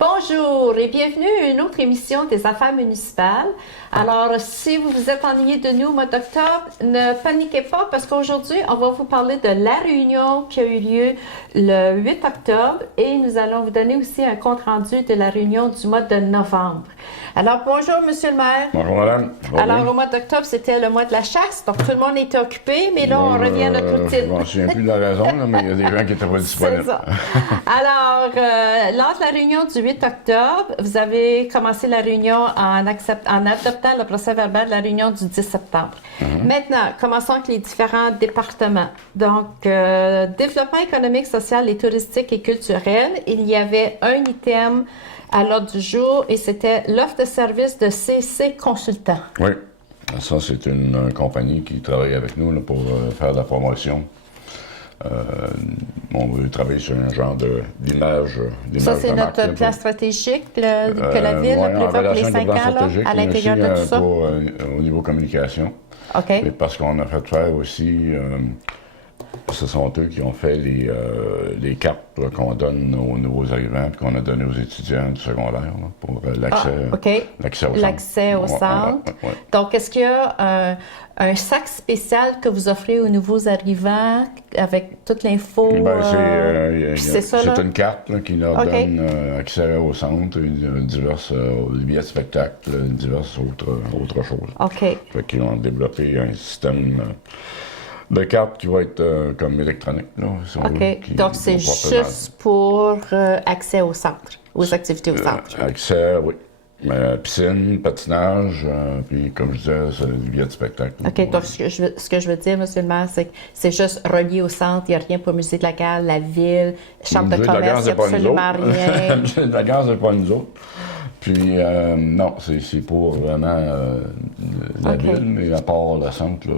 Bonjour et bienvenue à une autre émission des Affaires municipales. Alors, si vous vous êtes ennuyé de nous au mois d'octobre, ne paniquez pas parce qu'aujourd'hui, on va vous parler de la réunion qui a eu lieu le 8 octobre et nous allons vous donner aussi un compte-rendu de la réunion du mois de novembre. Alors, bonjour, Monsieur le maire. Bonjour, madame. Alors, au mois d'octobre, c'était le mois de la chasse, donc tout le monde était occupé, mais là, on revient à notre routine. Je ne m'en souviens plus de la raison, là, mais il y a des gens qui n'étaient pas disponibles. C'est ça. Alors, lors de la réunion du 8 octobre, vous avez commencé la réunion en adoptant le procès-verbal de la réunion du 10 septembre. Maintenant, commençons avec les différents départements. Donc, développement économique, social et touristique et culturel, il y avait un item à l'ordre du jour et c'était l'offre de service de CC Consultant. Oui, ça c'est une compagnie qui travaille avec nous là, pour faire de la promotion. On veut travailler sur un genre d'image. Ça, c'est notre plan stratégique que la Ville prévoit pour les 5 ans là, à l'intérieur de tout ça? Au niveau communication. OK. Et parce qu'on a fait faire aussi, ce sont eux qui ont fait les cartes qu'on donne aux nouveaux arrivants et qu'on a donné aux étudiants du secondaire là, pour l'accès au centre. Ouais. Donc, est-ce qu'il y a un sac spécial que vous offrez aux nouveaux arrivants avec toute l'info? C'est une carte là, qui leur donne accès au centre, diverses billets de spectacle, diverses autres choses. OK. Fait qu'ils ont développé un système de cartes qui va être comme électronique. Là, si on veut, donc, c'est juste pour accès au centre, aux activités au centre. Accès, oui. Piscine, patinage, puis comme je disais, c'est des billets de spectacle. OK, donc ce que je veux dire, Monsieur le maire, c'est que c'est juste relié au centre, il n'y a rien pour Musée de la Gare, la Ville, Chambre de commerce, il n'y a absolument rien. Le Musée de la Gare, c'est pas nous autres. Puis, non, c'est pour vraiment la Ville, mais à part le centre, là,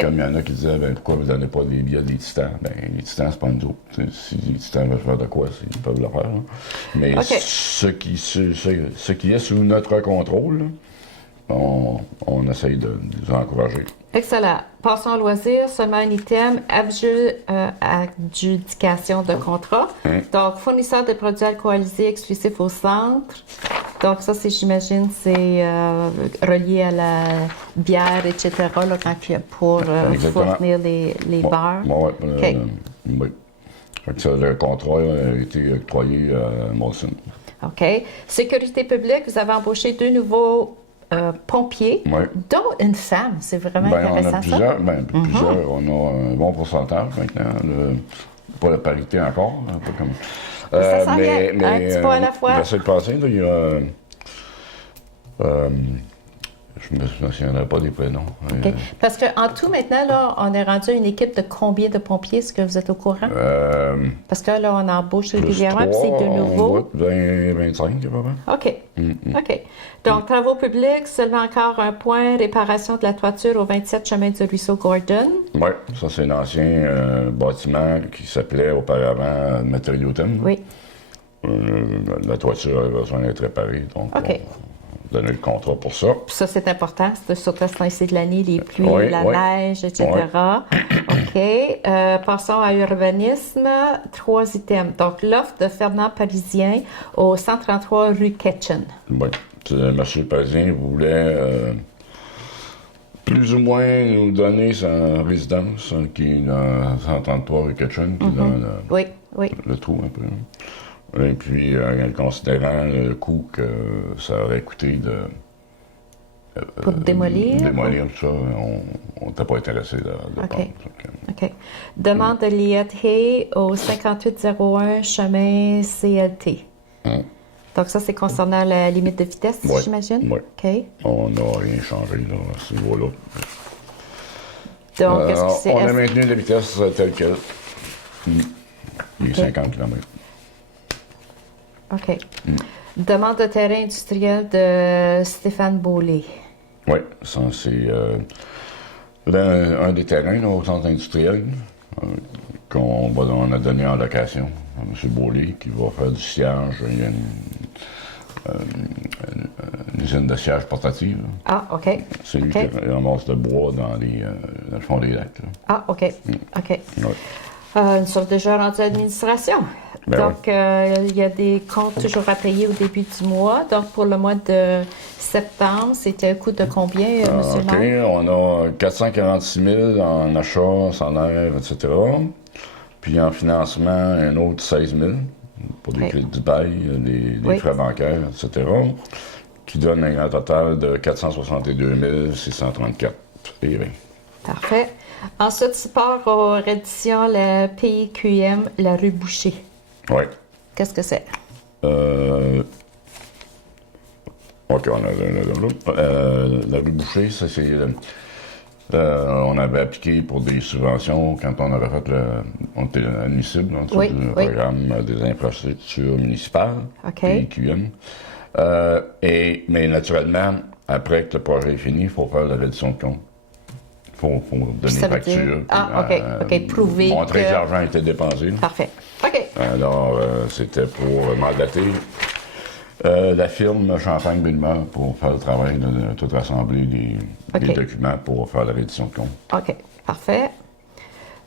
comme il y en a qui disaient, pourquoi vous ne donnez pas des billets des Titans? Les Titans, c'est pas nous autres. Si les Titans veulent faire de quoi, ils peuvent le faire. Là. Mais ce qui est sous notre contrôle, là, on essaye de les encourager. Excellent. Passons au loisir, seulement un item, adjudication de contrat. Donc, fournisseur de produits alcoolisés exclusifs au centre. Donc, ça, j'imagine, c'est relié à la bière, etc., là, pour fournir les bars. Oui. Le contrat a été octroyé à Molson. OK. Sécurité publique, vous avez embauché 2 nouveaux pompiers, dont une femme. C'est vraiment intéressant, plusieurs, on a un bon pourcentage maintenant. Pas la parité encore, un peu comme... ça s'en vient, un petit peu à la fois. J'essaie de passer, là, il y a... je ne me souviendrai pas des prénoms. Okay. Parce qu'en tout, maintenant, là, on est rendu à une équipe de combien de pompiers? Est-ce que vous êtes au courant? Parce que là, on embauche régulièrement, puis c'est de nouveau. 25, à peu près. OK. Donc, travaux publics, seulement encore un point, réparation de la toiture au 27 chemin du ruisseau Gordon. Oui, ça, c'est un ancien bâtiment qui s'appelait auparavant Matériothème. Oui. La toiture a besoin d'être réparée, donc on a donné le contrat pour ça. Puis ça, c'est important, c'est surtout à ce temps-ci de l'année, les pluies, la neige, etc. OK. Passons à urbanisme, 3 items. Donc, l'offre de Fernand Parisien au 133 rue Ketchen. Oui. M. Parisien voulait plus ou moins nous donner sa résidence, qui est dans 133 rue Ketchen, qui est dans le trou un peu. Et puis, considérant le coût que ça aurait coûté pour démolir tout ça, on n'était pas intéressé de prendre. OK. Demande de l'IAT au 5801 chemin CLT. Donc ça, c'est concernant la limite de vitesse, j'imagine? Oui. OK. On n'a rien changé là, à ce niveau-là. Donc, est-ce que c'est... On a maintenu la vitesse telle qu'elle. Les 50 km. OK. Demande de terrain industriel de Stéphane Beaulé. Oui, ça, c'est un des terrains là, au centre industriel qu'on a donné en location à M. Beaulé, qui va faire du sciage. Il y a une usine de sciage portative. Ah, OK. C'est lui qui ramasse le bois dans le fond des lacs. Là. Ah, OK. OK. Nous sommes déjà rendus à l'administration. Ben Donc, il y a des comptes toujours à payer au début du mois. Donc, pour le mois de septembre, c'était un coût de combien, M. OK, Long? on a 446 000 en achat, salaire, etc. Puis en financement, un autre 16 000 pour des Oui. crédits du bail, des frais bancaires, etc. Qui donne un grand total de 462 634 et 20. Parfait. Ensuite, tu pars aux rééditions, la PQM, la rue Boucher. Oui. Qu'est-ce que c'est? OK, on a la rue Boucher, ça c'est... on avait appliqué pour des subventions quand on avait fait on était admissible dans Oui, le programme des infrastructures municipales, OK. PQM. Mais naturellement, après que le projet est fini, il faut faire la reddition de compte. Il faut donner Ça veut facture. dire- puis, OK, prouver montrer que- que l'argent a été dépensé. là. Parfait. OK. Alors, c'était pour mandater la firme Champagne-Bellemare pour faire le travail de tout rassembler des OK. documents pour faire la reddition de compte. OK. Parfait.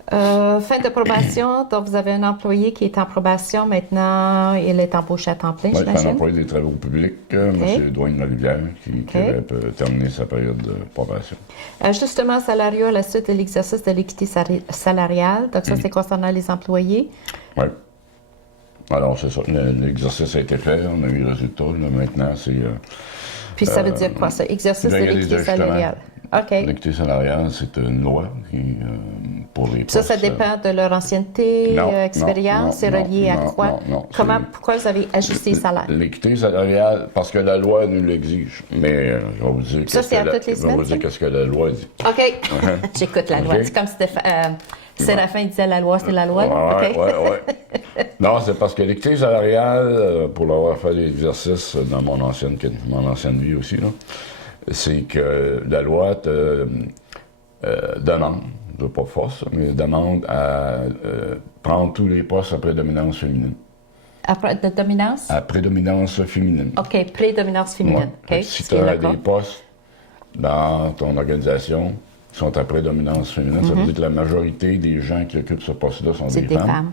Fin de probation. Donc, vous avez un employé qui est en probation. Maintenant, il est embauché à temps plein, Oui, c'est un j'imagine? employé des travaux publics, M. Dwayne Larivière, qui avait terminé sa période de probation. Ajustement salarial à la suite de l'exercice de l'équité salariale. Donc, ça, c'est concernant les employés. Oui. Alors, c'est ça. L'exercice a été fait, on a eu le résultat. Là, maintenant, c'est... Puis, ça veut dire quoi, ça? Exercice là, de il y a des l'équité ajustements. salariale. OK. L'équité salariale, c'est une loi qui, pour les Ça, postes, ça dépend de leur ancienneté, non, expérience. non, C'est non, relié à non, quoi? non, Comment, c'est- pourquoi vous avez ajusté les salaires? L'équité salariale, parce que la loi nous l'exige. Mais je vais vous dire Ça, qu'est-ce c'est que à toutes les je vais vous semaines, dire ça? qu'est-ce que la loi dit. OK. J'écoute la loi. OK. C'est comme Séraphin disait la loi, c'est la loi. là. Ouais, OK. ouais. Non, c'est parce que l'équité salariale, pour l'avoir fait l'exercice dans mon ancienne vie aussi, là, c'est que la loi te demande, je veux pas force, mais demande à prendre tous les postes à prédominance féminine. Après, de dominance? À prédominance féminine. OK. Prédominance féminine. Ouais. OK. Si Ce tu qui est as d'accord. des postes dans ton organisation qui sont à prédominance féminine, ça veut dire que la majorité des gens qui occupent ce poste-là sont C'est des des femmes.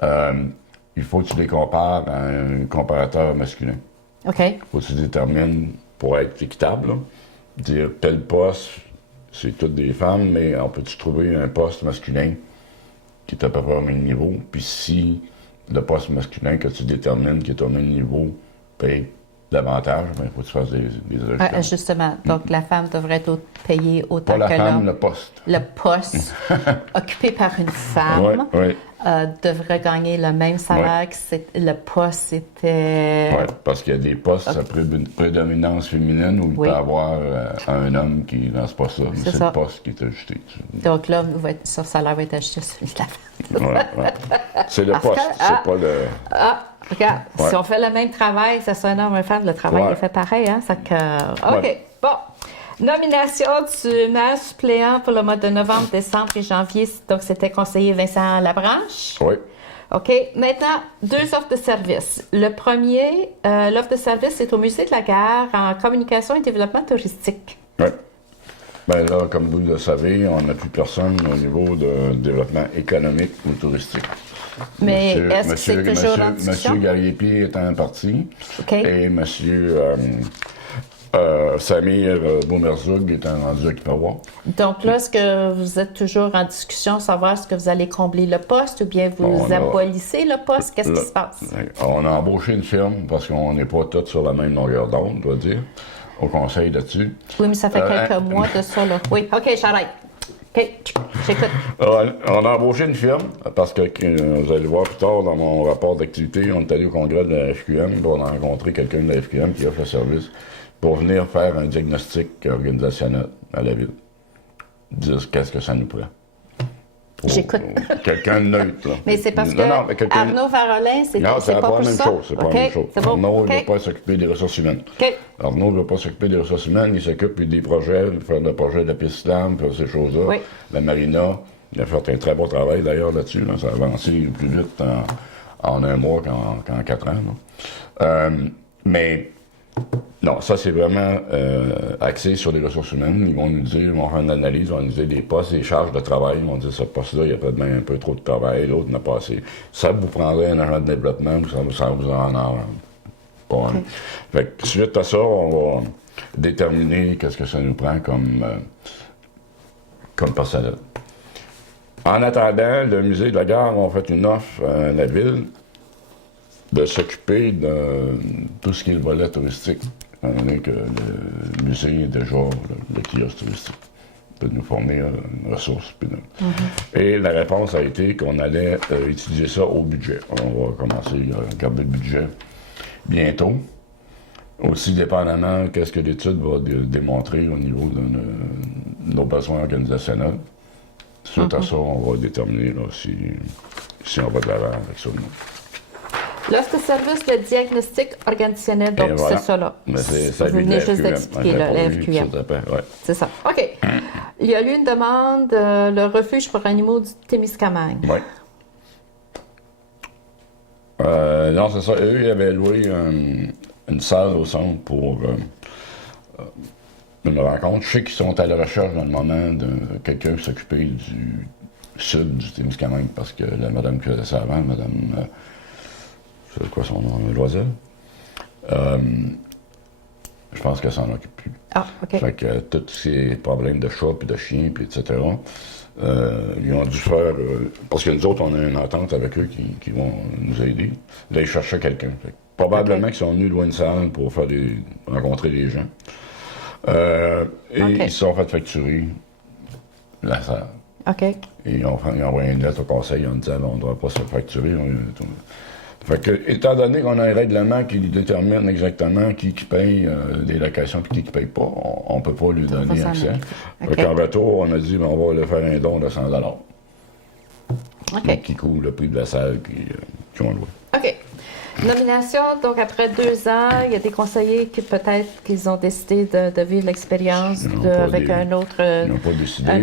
femmes. Il faut que tu les compares à un comparateur masculin. OK. Il faut que tu détermines, pour être équitable, là, dire tel poste, c'est toutes des femmes, mais on peut-tu trouver un poste masculin qui est à peu près au même niveau? Puis si le poste masculin que tu détermines qui est au même niveau paye davantage, il faut que tu fasses des ajustements. Justement. Donc, la femme devrait être payée autant Pas la que femme, l'homme. le poste. Le poste occupé par une femme Oui. devrait gagner le même salaire que le poste c'était... Oui, parce qu'il y a des postes à prédominance féminine où il Oui. peut y avoir un homme qui est dans ce poste-là. Mais C'est c'est ça. le poste qui est ajusté. Donc, l'homme, son salaire va être ajusté sur celui de la femme. Ouais. C'est le Parce poste, que- c'est pas le... Ah, regarde, Ouais. si on fait le même travail, ça soit un homme ou une femme, le travail Ouais. est fait pareil, hein? Ça que... OK, Ouais. bon. Nomination du maire suppléant pour le mois de novembre, décembre et janvier. Donc, c'était conseiller Vincent Labranche. Oui. OK. Maintenant, deux offres de services. Le premier, l'offre de service, c'est au Musée de la Gare en communication et développement touristique. Oui. Bien là, comme vous le savez, on n'a plus personne au niveau de développement économique ou touristique. Mais est-ce que c'est toujours en discussion? Monsieur Gariepi est en partie. OK. Et monsieur Samir Boumerzoug est un rendu occupé à voir. Donc là, est-ce que vous êtes toujours en discussion, savoir est-ce que vous allez combler le poste ou bien vous On a- abolissez le poste? Qu'est-ce qui Là, se passe? On a embauché une firme parce qu'on n'est pas tous sur la même longueur d'onde, je dois dire, au conseil là-dessus. Oui, mais ça fait quelques mois de ça, là. Oui, OK, j'arrête. OK, j'écoute. On a embauché une firme parce que vous allez voir plus tard dans mon rapport d'activité, on est allé au congrès de la FQM, puis on a rencontré quelqu'un de la FQM qui offre le service pour venir faire un diagnostic organisationnel à la ville. Dire qu'est-ce que ça nous prend. Pour J'écoute. Quelqu'un de neutre, là. Mais c'est parce que Non, mais quelqu'un- Arnaud Varolin, Non, c'est pas pas pour la même ça? chose. C'est pas OK, la même chose. c'est bon. Arnaud ne OK. va pas s'occuper des ressources humaines. OK. Arnaud ne va pas s'occuper des ressources humaines, il s'occupe des projets, faire le projet de la piste slam, faire ces choses-là. Oui. La marina, il a fait un très beau travail d'ailleurs là-dessus. Là. Ça a avancé plus vite en un mois qu'en 4 ans. Là. Mais Non, ça, c'est vraiment axé sur les ressources humaines. Ils vont nous dire, ils vont faire une analyse, ils vont nous dire des postes, des charges de travail. Ils vont dire, ce poste-là, il y a peut-être même un peu trop de travail, l'autre n'a pas assez. Ça vous prendrait un agent de développement, ça vous en a pas un. Fait que suite à ça, on va déterminer qu'est-ce que ça nous prend comme personnel. En attendant, le musée de la gare a fait une offre à la ville de s'occuper de tout ce qui est le volet touristique, étant donné que le musée est déjà le kiosque touristique, de nous fournir une ressource. Et la réponse a été qu'on allait utiliser ça au budget. On va commencer à regarder le budget bientôt. Aussi dépendamment qu'est-ce que l'étude va démontrer au niveau de nos besoins organisationnels. Suite à ça, on va déterminer là, si on va de l'avant avec ça. L'offre de service, le diagnostic organisationnel, donc voilà. c'est ça là. Ça Vous venez juste d'expliquer, là, la FQM. Ouais. C'est ça. OK. Il y a eu une demande, le refuge pour animaux du Témiscamingue. Oui. Non, c'est ça. Eux, ils avaient loué une salle au centre pour une rencontre. Je sais qu'ils sont à la recherche dans le moment de quelqu'un qui s'occupait du sud du Témiscamingue, parce que la madame qui faisait ça avant, madame... c'est quoi son nom? Loisel? Je pense qu'elle s'en occupe plus. Ah, OK. Fait que tous ces problèmes de chats, puis de chiens, puis etc., ils ont dû faire... parce que nous autres, on a une entente avec eux qui vont nous aider. Là, ils cherchaient quelqu'un. Probablement qu'ils sont venus louer une salle pour rencontrer des gens. Et ils se sont fait facturer la salle. OK. Et ils ont envoyé une lettre au conseil en disant on ne doit pas se faire facturer. Fait que, étant donné qu'on a un règlement qui détermine exactement qui paye des locations et qui ne paye pas, on ne peut pas lui donner accès. Okay. En retour, on a dit on va lui faire un don de 100 $. OK. Donc, qui couvre le prix de la salle qu'ils ont loué. OK. Nomination, donc après 2 ans, il y a des conseillers qui peut-être qu'ils ont décidé de vivre l'expérience avec un autre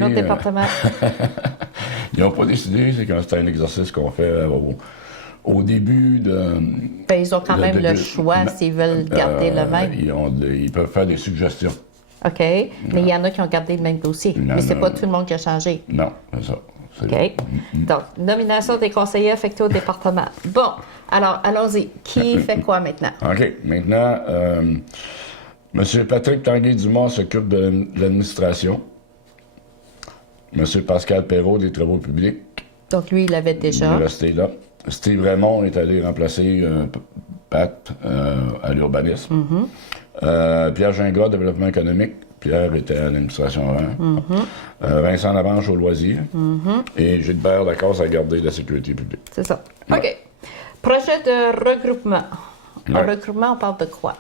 département. Ils n'ont pas décidé, c'est un exercice qu'on fait au début de... Ben, ils ont quand même le choix s'ils veulent garder le même. Ils peuvent faire des suggestions. OK. Mais il y en a qui ont gardé le même dossier. Mais c'est pas tout le monde qui a changé. Non, c'est ça. OK. Donc, nomination des conseillers affectés au département. Bon, alors, allons-y. Qui fait quoi maintenant? OK. Maintenant, M. Patrick Tanguay-Dumas s'occupe de l'administration. M. Pascal Perrault des travaux publics. Donc, lui, il l'avait déjà. Il est resté là. Steve Raymond est allé remplacer Pat à l'urbanisme. Pierre Gingras, développement économique. Pierre était à l'administration avant. Vincent Lavanche au loisir. Et Gilbert Lacasse à garder la sécurité publique. C'est ça. Ouais. OK. Projet de regroupement. Ouais. En regroupement, on parle de quoi?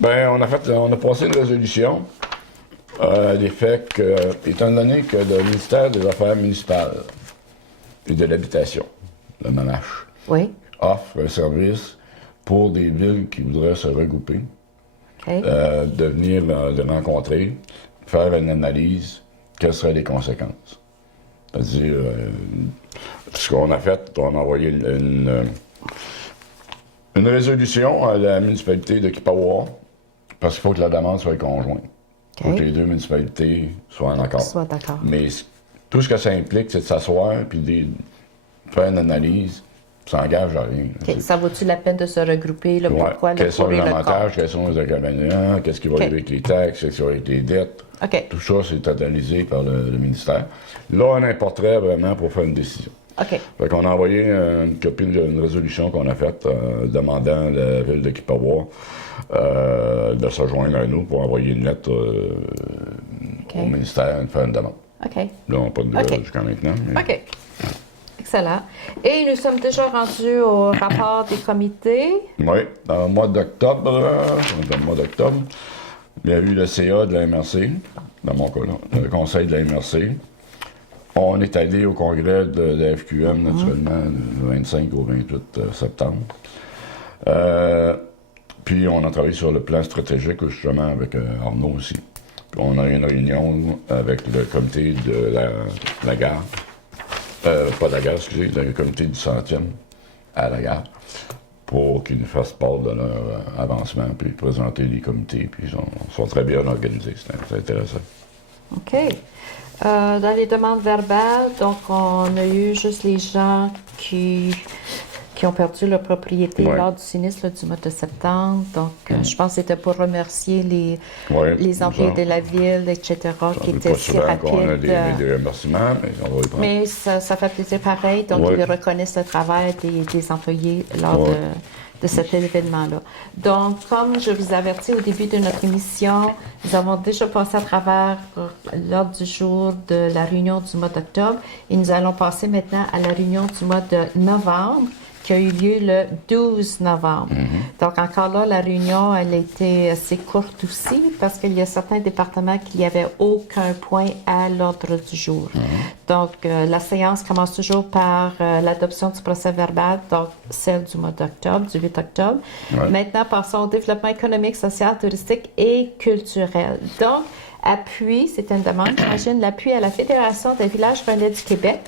Bien, on a passé une résolution à l'effet que, étant donné que le ministère des Affaires municipales et de l'Habitation, le MANACH, oui, offre un service pour des villes qui voudraient se regrouper. Okay. De venir les rencontrer, faire une analyse, quelles seraient les conséquences. C'est-à-dire, ce qu'on a fait, on a envoyé une résolution à la municipalité de Kippawa, parce qu'il faut que la demande soit conjointe. Il faut que les deux municipalités soient en accord. Mais tout ce que ça implique, c'est de s'asseoir et de faire une analyse. Ça n'engage à rien. Okay. Ça vaut-tu la peine de se regrouper? Là, pourquoi? Quels sont les avantages, quels sont les inconvénients, qu'est-ce qui va arriver avec les taxes, qu'est-ce qui va avec les dettes. Tout ça, c'est analysé par le ministère. Là, on importerait vraiment pour faire une décision. Fait qu'on a envoyé une copie d'une résolution qu'on a faite demandant à la ville de Kippawa de se joindre à nous pour envoyer une lettre au ministère et faire une demande. Là, on n'a pas de nouvelles jusqu'à maintenant. Mais... Excellent. Et nous sommes déjà rendus au rapport des comités. Oui, dans le mois d'octobre, il y a eu le CA de la MRC, dans mon cas, là, le conseil de la MRC. On est allé au congrès de la FQM, naturellement, le 25 au 28 septembre. Puis on a travaillé sur le plan stratégique, justement, avec Arnaud aussi. Puis on a eu une réunion avec le comité de la gare. Pas de la gare, excusez, le comité du 100e à la gare. pour qu'ils nous fassent part de leur avancement, puis présenter les comités, puis ils sont très bien organisés, c'est intéressant. OK. Dans les demandes verbales, donc on a eu juste les gens qui ont perdu leur propriété lors du sinistre du mois de septembre. Donc, je pense que c'était pour remercier les employés de la ville, etc., qui étaient si rapides. On a des remerciements, mais on va y prendre. Mais ça fait plaisir pareil. Donc, ils reconnaissent le travail des employés lors de cet événement-là. Donc, comme je vous avertis au début de notre émission, nous avons déjà passé à travers l'ordre du jour de la réunion du mois d'octobre et nous allons passer maintenant à la réunion du mois de novembre qui a eu lieu le 12 novembre. Donc, encore là, la réunion, elle a été assez courte aussi parce qu'il y a certains départements qui n'avaient aucun point à l'ordre du jour. Donc, la séance commence toujours par l'adoption du procès verbal, donc celle du mois d'octobre, du 8 octobre. Maintenant, passons au développement économique, social, touristique et culturel. Donc, appui, c'est une demande, j'imagine, l'appui à la Fédération des villages relais du Québec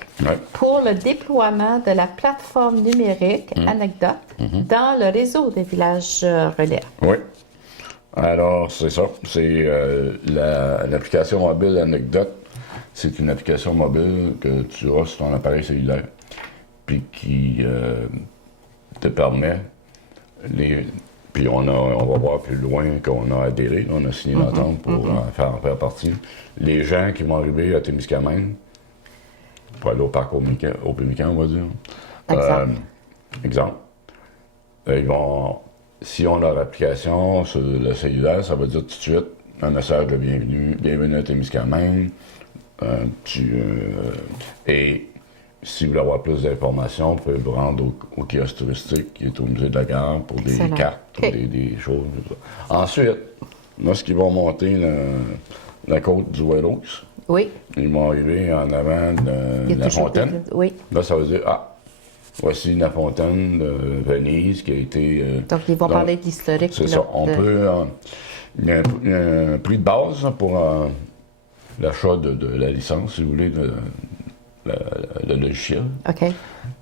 pour le déploiement de la plateforme numérique Anecdote dans le réseau des villages relais. Oui. Alors, c'est ça. C'est l'application mobile Anecdote. C'est une application mobile que tu as sur ton appareil cellulaire, puis qui te permet Puis on va voir plus loin qu'on a adhéré. On a signé l'entente pour en faire partie. Les gens qui vont arriver à Témiscamingue, pour aller au parc au Pémican, on va dire. Exemple. Ils vont, si on a leur application sur le cellulaire, ça va dire tout de suite un message de bienvenue à Témiscamingue. Et si vous voulez avoir plus d'informations, vous pouvez vous rendre au kiosque touristique qui est au musée de la Gare pour des cartes ou des choses. Ensuite, lorsqu'ils vont monter la côte du White Oaks, ils vont arriver en avant de la fontaine. Là, ça veut dire, voici la fontaine de Venise qui a été... donc, ils vont parler de l'historique. C'est ça. On peut... il y a un prix de base pour l'achat de la licence, si vous voulez, le logiciel.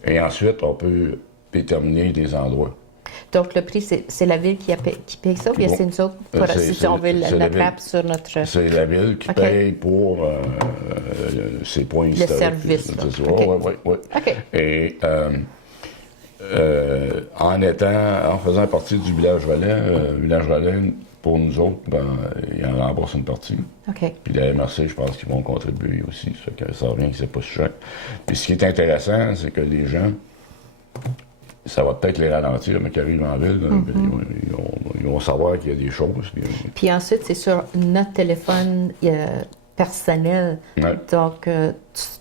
Et ensuite, on peut déterminer des endroits. Donc, le prix, c'est la ville qui paye ça ou bien c'est nous autres, si on veut notre app sur notre... C'est la ville qui paye pour ses points historiques. Le service. Oui. Et en faisant partie du village relais, pour nous autres, il en rembourse une partie. Puis la MRC, je pense qu'ils vont contribuer aussi. Ça fait que ça revient que c'est pas cher. Puis ce qui est intéressant, c'est que les gens, ça va peut-être les ralentir, mais qui arrivent en ville, ils vont savoir qu'il y a des choses. Puis ensuite, c'est sur notre téléphone personnel. Donc,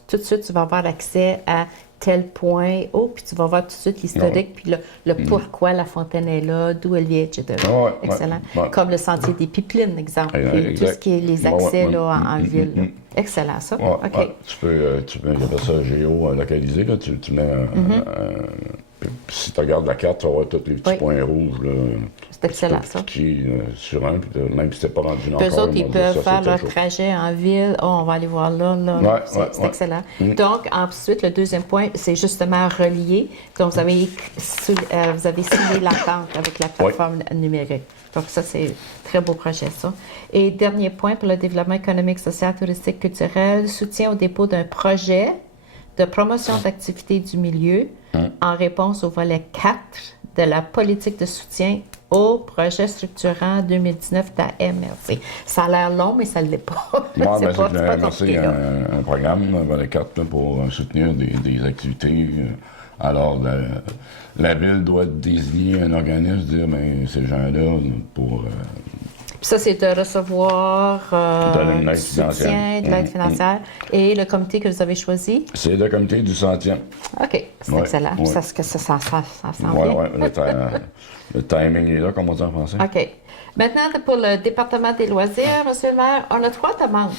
tout de suite, tu vas avoir accès à tel point, puis tu vas voir tout de suite l'historique, puis le pourquoi la fontaine est là, d'où elle vient, etc. Excellent. Comme le sentier des Pipelines, exemple, et tout ce qui est les accès là, en ville. Excellent, ça. Tu peux, il y a ça géolocalisé, là, tu mets si tu regardes la carte, tu vas voir tous les petits points rouges. C'est excellent, ça. Sur un, puis même si tu n'es pas rendu encore. Eux autres, ils peuvent faire leur trajet en ville. On va aller voir là. C'est excellent. Donc, ensuite, le deuxième point, c'est justement relié. Donc, vous avez signé l'entente avec la plateforme numérique. Donc, ça, c'est un très beau projet, ça. Et dernier point pour le développement économique, social, touristique, culturel, soutien au dépôt d'un projet de promotion d'activités du milieu en réponse au volet 4 de la politique de soutien au projet structurant 2019 de la MRC. Ça a l'air long, mais ça ne l'est pas. La MRC a un programme, volet 4, pour soutenir des activités. Alors, la Ville doit désigner un organisme, dire, ces gens-là, pour... ça, c'est de recevoir du soutien, de l'aide financière. Et le comité que vous avez choisi? C'est le comité du 100e. OK, c'est excellent. Ça sent bien. Le timing est là, comme on dit en français. OK. Maintenant, pour le département des loisirs, M. le maire, on a 3 demandes.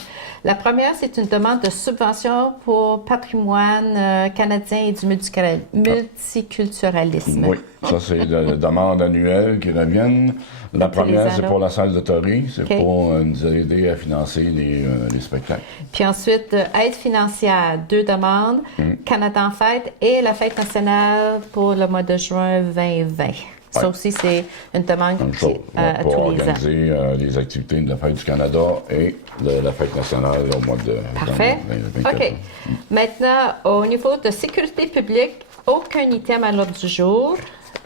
La première, c'est une demande de subvention pour patrimoine canadien et du multiculturalisme. Ça, c'est des demandes annuelles qui reviennent. La Tous les première, ans, c'est là. pour la salle de Tory. C'est OK. pour nous aider à financer les spectacles. Puis ensuite, aide financière, 2 demandes, Canada en fête et la fête nationale pour le mois de juin 2020. Ça Ouais. aussi, c'est une demande Même qui, chose, à pour tous les ans. organiser les activités de la Fête du Canada et de la Fête nationale au mois de Parfait. 2024. OK. Maintenant, au niveau de sécurité publique, aucun item à l'ordre du jour.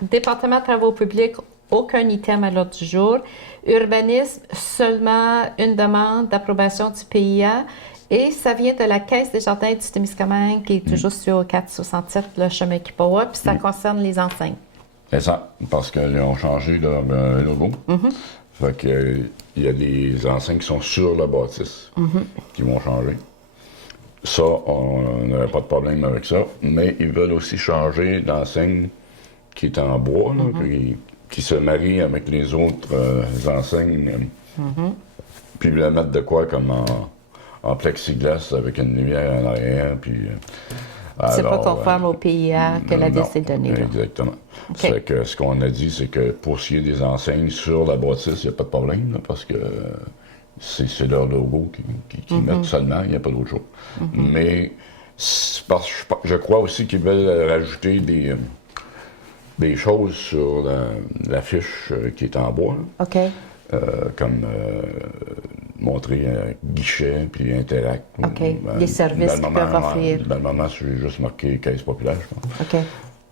Département de travaux publics, aucun item à l'ordre du jour. Urbanisme, seulement une demande d'approbation du PIA. Et ça vient de la Caisse des jardins du Témiscamingue, qui est toujours sur 467, le chemin Kipawa, puis ça concerne les enseignes. C'est ça, parce qu'ils ont changé leur logo. Fait que, il y a des enseignes qui sont sur la bâtisse qui vont changer. Ça, on n'avait pas de problème avec ça, mais ils veulent aussi changer l'enseigne qui est en bois, là, puis qui se marie avec les autres enseignes, puis la mettre de quoi comme en plexiglas avec une lumière en arrière, puis... C'est pas alors, conforme au PIA que la non, DC est donnée. Là. Exactement. OK. C'est que ce qu'on a dit, c'est que pour ce qui est des enseignes sur la bâtisse, il n'y a pas de problème, là, parce que c'est leur logo qui mettent seulement, il n'y a pas d'autre chose. Mais je crois aussi qu'ils veulent rajouter des choses sur l'affiche qui est en bois, là. OK. Comme montrer un guichet puis Interact. OK. Les services qu'ils peuvent offrir. Dans le moment, j'ai juste marqué Caisse populaire, je pense. OK.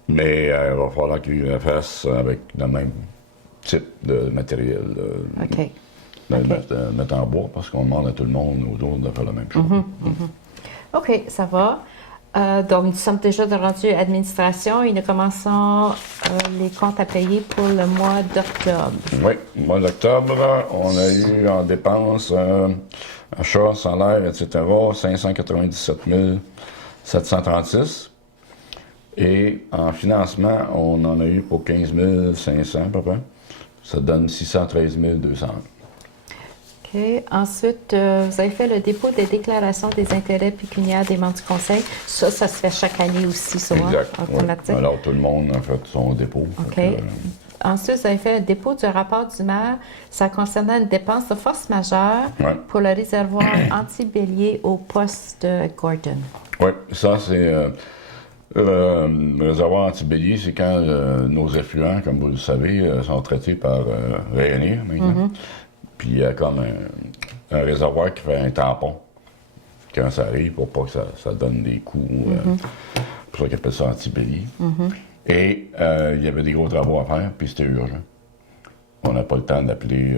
Mais il va falloir qu'ils le fassent avec le même type de matériel. OK. De le OK. mettre en bois, parce qu'on demande à tout le monde autour de faire la même chose. OK, ça va. Donc, nous sommes déjà rendus à l'administration et nous commençons les comptes à payer pour le mois d'octobre. Oui, au mois d'octobre, on a eu en dépenses, achat, salaire, etc., 597 736. Et en financement, on en a eu pour 15 500 à peu près. Ça donne 613 200. OK. Ensuite, vous avez fait le dépôt des déclarations des intérêts pécuniaires des membres du conseil. Ça se fait chaque année aussi, ça, Exact. hein, Oui. automatique. Alors, tout le monde a fait son dépôt. OK. Fait que, Ensuite, vous avez fait le dépôt du rapport du maire. Ça concernait une dépense de force majeure Ouais. pour le réservoir anti-bélier au poste de Gordon. oui, ça, c'est. Le réservoir anti-bélier, c'est quand nos effluents, comme vous le savez, sont traités par Rayonier maintenant. Puis il y a comme un réservoir qui fait un tampon quand ça arrive pour pas que ça donne des coups. Pour ça qu'ils appellent ça anti-bélier. Et il y avait des gros travaux à faire, puis c'était urgent. On n'a pas le temps d'appeler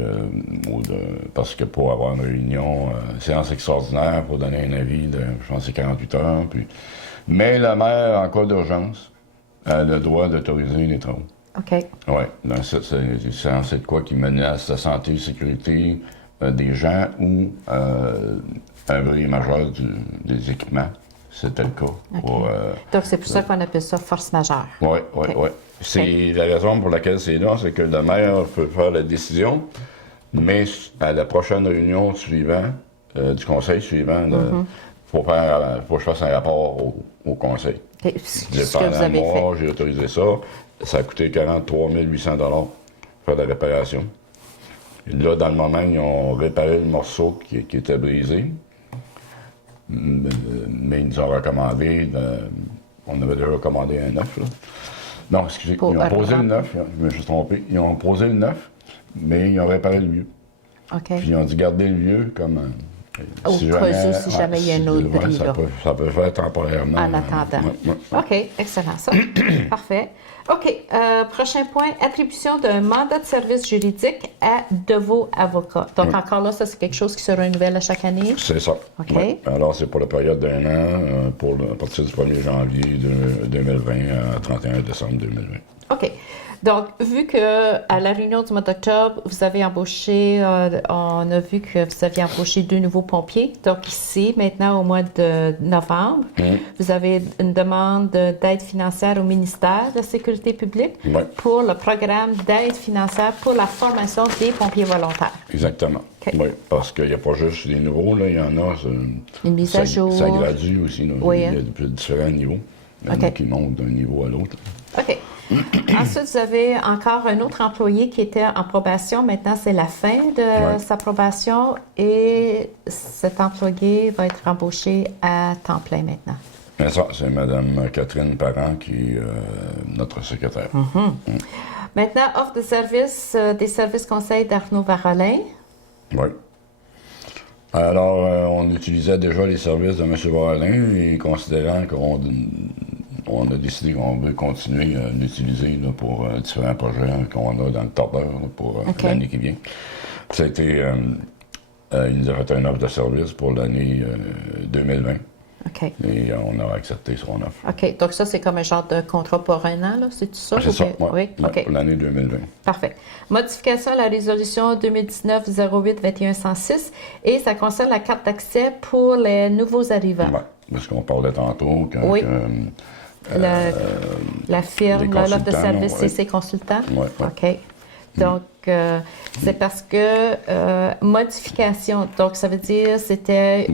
parce que pour avoir une réunion, séance extraordinaire pour donner un avis de, je pense, c'est 48 heures. Mais la maire, en cas d'urgence, a le droit d'autoriser les travaux. OK. Oui, c'est de quoi qui menace la santé et la sécurité des gens ou un bris majeur des équipements. C'était le cas. OK. Donc, c'est pour ça qu'on appelle ça force majeure. Oui, oui, OK. oui. C'est la raison pour laquelle c'est là, c'est que le maire peut faire la décision, mais à la prochaine réunion suivante, du conseil suivant, faut que je fasse un rapport au conseil. OK. Ce que vous avez fait. Moi, j'ai autorisé ça. Ça a coûté 43 800 $ faire la réparation. Et là, dans le moment, ils ont réparé le morceau qui était brisé. Mais ils nous ont recommandé, on avait déjà commandé un neuf, là. Non, excusez, ils ont posé le neuf, je me suis trompé. Ils ont posé le neuf, mais ils ont réparé le vieux. OK. Puis ils ont dit garder le vieux comme... Au cas où, si jamais il y a un autre bris, là. Ça peut faire temporairement. En attendant. Ouais. OK, excellent, ça. Parfait. OK, prochain point, attribution d'un mandat de service juridique de vos avocats. Donc, encore là, ça, c'est quelque chose qui se renouvelle à chaque année? C'est ça. OK. Ouais. Alors, c'est pour la période d'un an, à partir du 1er janvier 2020 à 31 décembre 2020. OK. Donc, vu que à la réunion du mois d'octobre, vous avez embauché, on a vu que vous aviez embauché 2 nouveaux pompiers. Donc, ici, maintenant, au mois de novembre, vous avez une demande d'aide financière au ministère de la Sécurité publique pour le programme d'aide financière pour la formation des pompiers volontaires. Exactement. OK. Oui, parce qu'il n'y a pas juste des nouveaux, là, il y en a. Une mise à jour. Ça gradue aussi. Là. Oui, Il y a différents niveaux. Il y en a qui montent d'un niveau à l'autre. OK. Ensuite, vous avez encore un autre employé qui était en probation. Maintenant, c'est la fin de sa probation et cet employé va être embauché à temps plein maintenant. Bien ça, c'est Mme Catherine Parent qui est notre secrétaire. Maintenant, offre de service des services conseils d'Arnaud Varolin. Oui. Alors, on utilisait déjà les services de M. Varolin et considérant qu'on a décidé qu'on veut continuer à l'utiliser pour différents projets qu'on a dans le tordeur pour l'année qui vient. Ça a été, il nous a fait une offre de service pour l'année 2020. OK. Et on a accepté son offre. OK. Donc, ça, c'est comme un genre de contrat pour un an, là? C'est-tu ça? C'est ça, oui. OK. Pour l'année 2020. Parfait. Modification à la résolution 2019-08-2106 et ça concerne la carte d'accès pour les nouveaux arrivants. Oui, parce qu'on parlait tantôt quand la firme, l'offre de service CC Consultant. Oui. OK. Donc, c'est parce que modification, donc ça veut dire c'était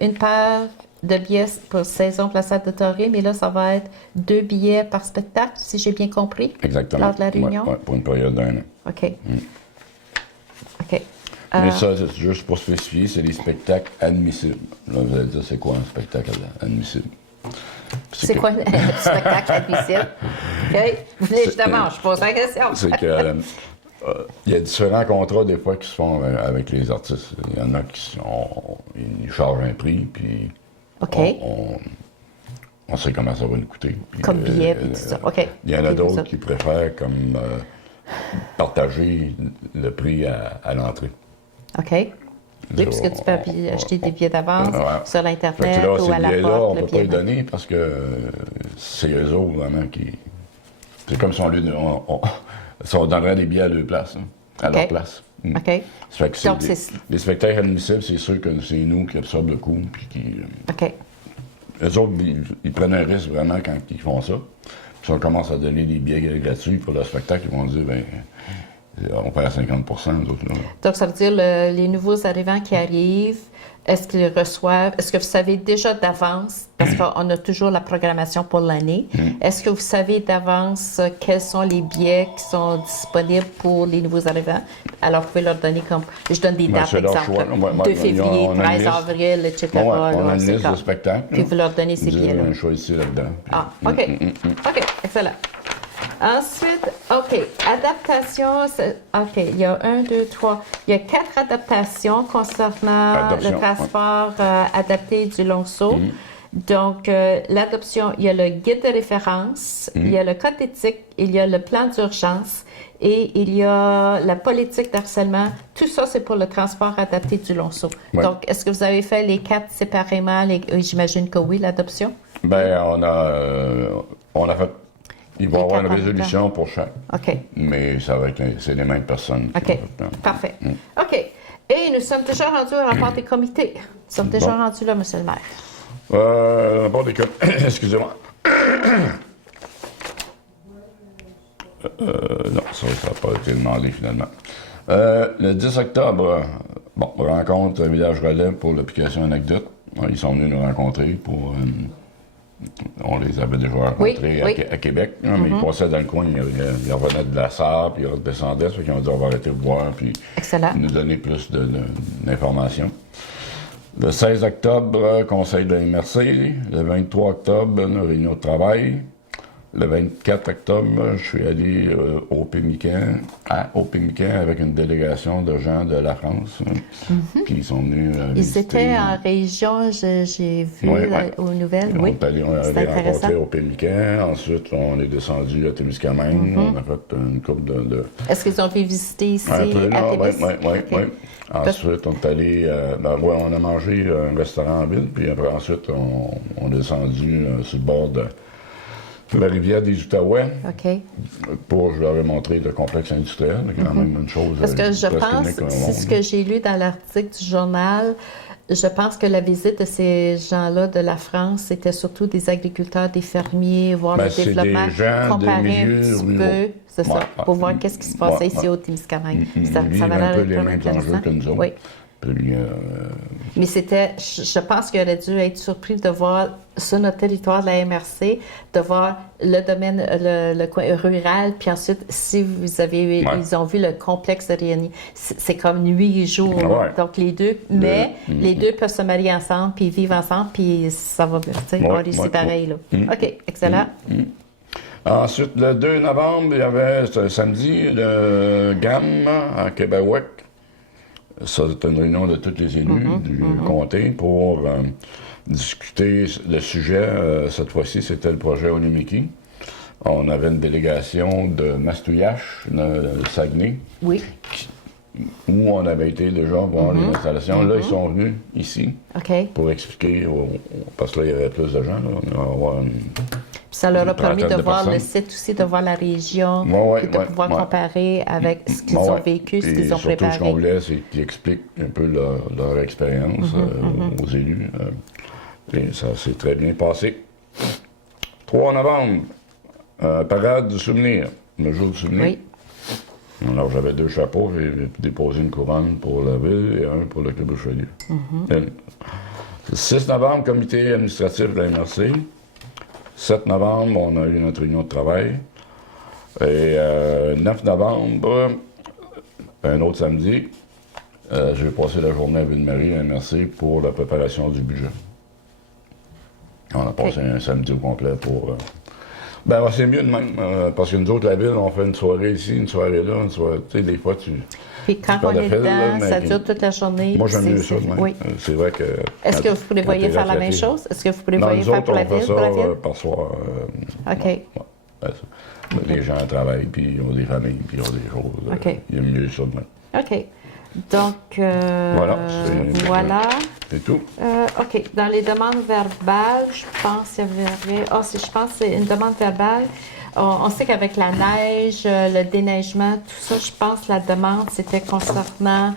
une paire de billets pour saison Plaza de Toré, mais là, ça va être 2 billets par spectacle, si j'ai bien compris. Exactement. Lors de la réunion. Oui, pour une période d'1 an. OK. OK. Mais ça, c'est juste pour spécifier, c'est des spectacles admissibles. Là, vous allez dire, c'est quoi un spectacle admissible? C'est quoi un spectacle admissible? OK. Justement, je pose la question. C'est que il y a différents contrats des fois qui se font avec les artistes. Il y en a qui ils chargent un prix, puis on sait comment ça va nous coûter. Puis, comme billet, puis tout ça. OK. Il y en a d'autres qui préfèrent comme partager le prix à l'entrée. OK. Oui, puisque tu peux acheter des billets d'avance sur l'Internet là, ou à la porte. On ne peut pas les donner parce que c'est eux autres vraiment qui... C'est comme si on donnerait des billets à leur place. À leur place. OK. Ça fait que les spectacles admissibles, c'est sûr que c'est nous qui absorbent le coût. Puis qui, OK. Eux autres, ils prennent un risque vraiment quand ils font ça. Puis si on commence à donner des billets gratuits pour le spectacle, ils vont dire, bien, on perd 50 nous autres. Là. Donc, ça veut dire les nouveaux arrivants qui arrivent, est-ce qu'ils reçoivent, est-ce que vous savez déjà d'avance, parce qu'on a toujours la programmation pour l'année, est-ce que vous savez d'avance quels sont les billets qui sont disponibles pour les nouveaux arrivants? Alors, vous pouvez leur donner comme, je donne des dates, exemple, 2 février, 13 avril, etc. On a une liste de spectacles. Puis vous leur donnez ces billets-là. On choisit là-dedans. Ah, OK. OK, excellent. Ensuite, OK, adaptation, OK, il y a 1, 2, 3, il y a 4 adaptations concernant le transport adapté du long saut. Donc, l'adoption, il y a le guide de référence, il y a le code éthique, il y a le plan d'urgence et il y a la politique d'harcèlement. Tout ça, c'est pour le transport adapté du long saut. Donc, est-ce que vous avez fait les 4 séparément? J'imagine que oui, l'adoption? Bien, on a fait... Il va y avoir une résolution pour chaque. OK. Mais ça va être c'est les mêmes personnes. OK. Parfait. OK. Et nous sommes déjà rendus au rapport des comités. Nous sommes déjà rendus là, M. le maire. Rapport des comités. Excusez-moi. Non, ça n'a pas été demandé finalement. Le 10 octobre, rencontre Village Relais pour l'application Anecdote. Ils sont venus nous rencontrer pour... on les avait déjà rencontrés à Québec, mais ils passaient dans le coin, ils revenaient de la Sarre, puis ils redescendaient, ça fait qu'ils ont dit on va arrêter de boire, puis nous donner plus d'informations. Le 16 octobre, conseil de MRC. Le 23 octobre, une réunion de travail. Le 24 octobre, je suis allé au Pémican avec une délégation de gens de la France qui sont venus Ils étaient en région, j'ai vu aux nouvelles, On est allé rencontrer au Pémican. Ensuite, on est descendu à Témiscamingue. On a fait une couple de... Est-ce qu'ils ont pu visiter ici à Témis? Oui. Ensuite, on est allé... on a mangé à un restaurant en ville, puis après, ensuite, on est descendu sur le bord de la rivière des Outaouais. OK. Je leur ai montré le complexe industriel, quand même une chose. Parce que je pense, c'est ce que j'ai lu dans l'article du journal, je pense que la visite de ces gens-là de la France, c'était surtout des agriculteurs, des fermiers, voir le développement, comparer un petit peu, c'est ça, pour voir qu'est-ce qui se passait ici au Témiscamingue. Ça va l'air un peu les mêmes enjeux que nous autres. Oui. Puis, Mais je pense qu'il aurait dû être surpris de voir sur notre territoire de la MRC, de voir le domaine, le coin rural, puis ensuite, si vous avez, ils ont vu le complexe de Rioni. C'est comme nuit et jour, donc les deux, mais les deux peuvent se marier ensemble, puis vivre ensemble, puis ça va, tu sais, on réussit pareil, là. OK, excellent. Ensuite, le 2 novembre, il y avait, c'était samedi, le GAM à Québec. Ça, c'était une réunion de tous les élus du comté pour discuter le sujet. Cette fois-ci, c'était le projet Onimiki. On avait une délégation de Mastouillache, de Saguenay, où on avait été déjà voir les installations. Là, ils sont venus ici pour expliquer, parce que là, il y avait plus de gens. Là, ça leur a permis de voir le site aussi, de voir la région, et de pouvoir comparer avec ce qu'ils ont vécu, ce qu'ils ont préparé. Surtout, ce qu'on voulait, c'est qu'ils expliquent un peu leur expérience aux élus. Et ça s'est très bien passé. 3 novembre, parade du souvenir, le jour du souvenir. Oui. Alors, j'avais 2 chapeaux, j'ai déposé une couronne pour la ville et un pour le Club Richelieu. Le 6 novembre, comité administratif de la MRC. 7 novembre, on a eu notre réunion de travail. Et 9 novembre, un autre samedi, j'ai passé la journée à Ville-Marie, à MRC, pour la préparation du budget. On a passé un samedi au complet pour... c'est mieux de même, parce que nous autres, la ville, on fait une soirée ici, une soirée là, une soirée... Tu sais, des fois, Puis quand on est dedans, ça dure toute la journée. Moi, j'aime mieux ça de même. Oui. C'est vrai que... Est-ce que vous prévoyez faire la même chose? Est-ce que vous prévoyez faire pour la ville? Non, nous autres, on fait ça par soir. OK. Les gens travaillent, puis ils ont des familles, puis ils ont des choses. OK. Il y a mieux ça de même. OK. Donc, voilà. C'est tout. OK. Dans les demandes verbales, je pense qu'il y avait... je pense que c'est une demande verbale. On sait qu'avec la neige, le déneigement, tout ça, je pense que la demande, c'était concernant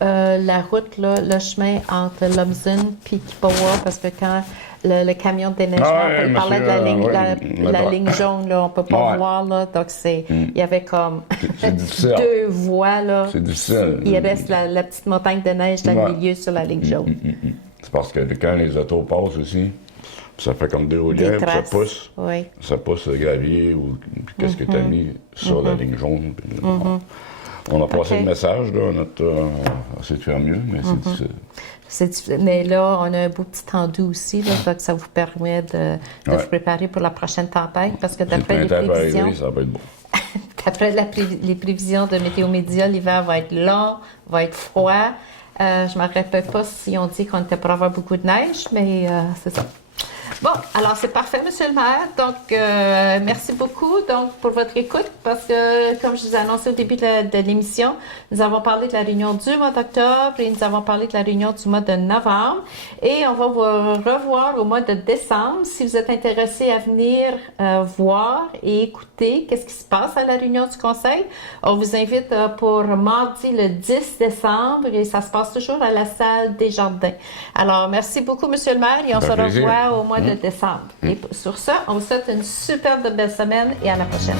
la route, là, le chemin entre Lumsden et Kipawa, parce que quand le camion de déneigement, il parlait de la ligne jaune, là, on ne peut pas voir, là, donc il y avait comme deux voies, là. C'est difficile. Il reste la petite montagne de neige dans le milieu sur la ligne jaune. C'est parce que quand les autos passent aussi, ça fait comme deux roulières, puis ça pousse le gravier ou qu'est-ce que tu as mis sur la ligne jaune. Puis, on a passé le message, là, on essaie de faire mieux, mais c'est difficile. Mais là, on a un beau petit tendu aussi, là, donc ça vous permet de vous préparer pour la prochaine tempête, parce que d'après les prévisions... ça va être beau. D'après les prévisions de Météo Média, l'hiver va être long, va être froid. Je ne me rappelle pas si on dit qu'on était pour avoir beaucoup de neige, mais c'est ça. Bon, alors c'est parfait, Monsieur le maire. Donc, merci beaucoup pour votre écoute, parce que, comme je vous ai annoncé au début de l'émission, nous avons parlé de la réunion du mois d'octobre et nous avons parlé de la réunion du mois de novembre. Et on va vous revoir au mois de décembre. Si vous êtes intéressé à venir voir et écouter qu'est-ce qui se passe à la réunion du conseil, on vous invite pour mardi le 10 décembre et ça se passe toujours à la salle des Jardins. Alors, merci beaucoup, Monsieur le maire, et on se revoit au mois de décembre. Et sur ça, on vous souhaite une superbe belle semaine et à la prochaine.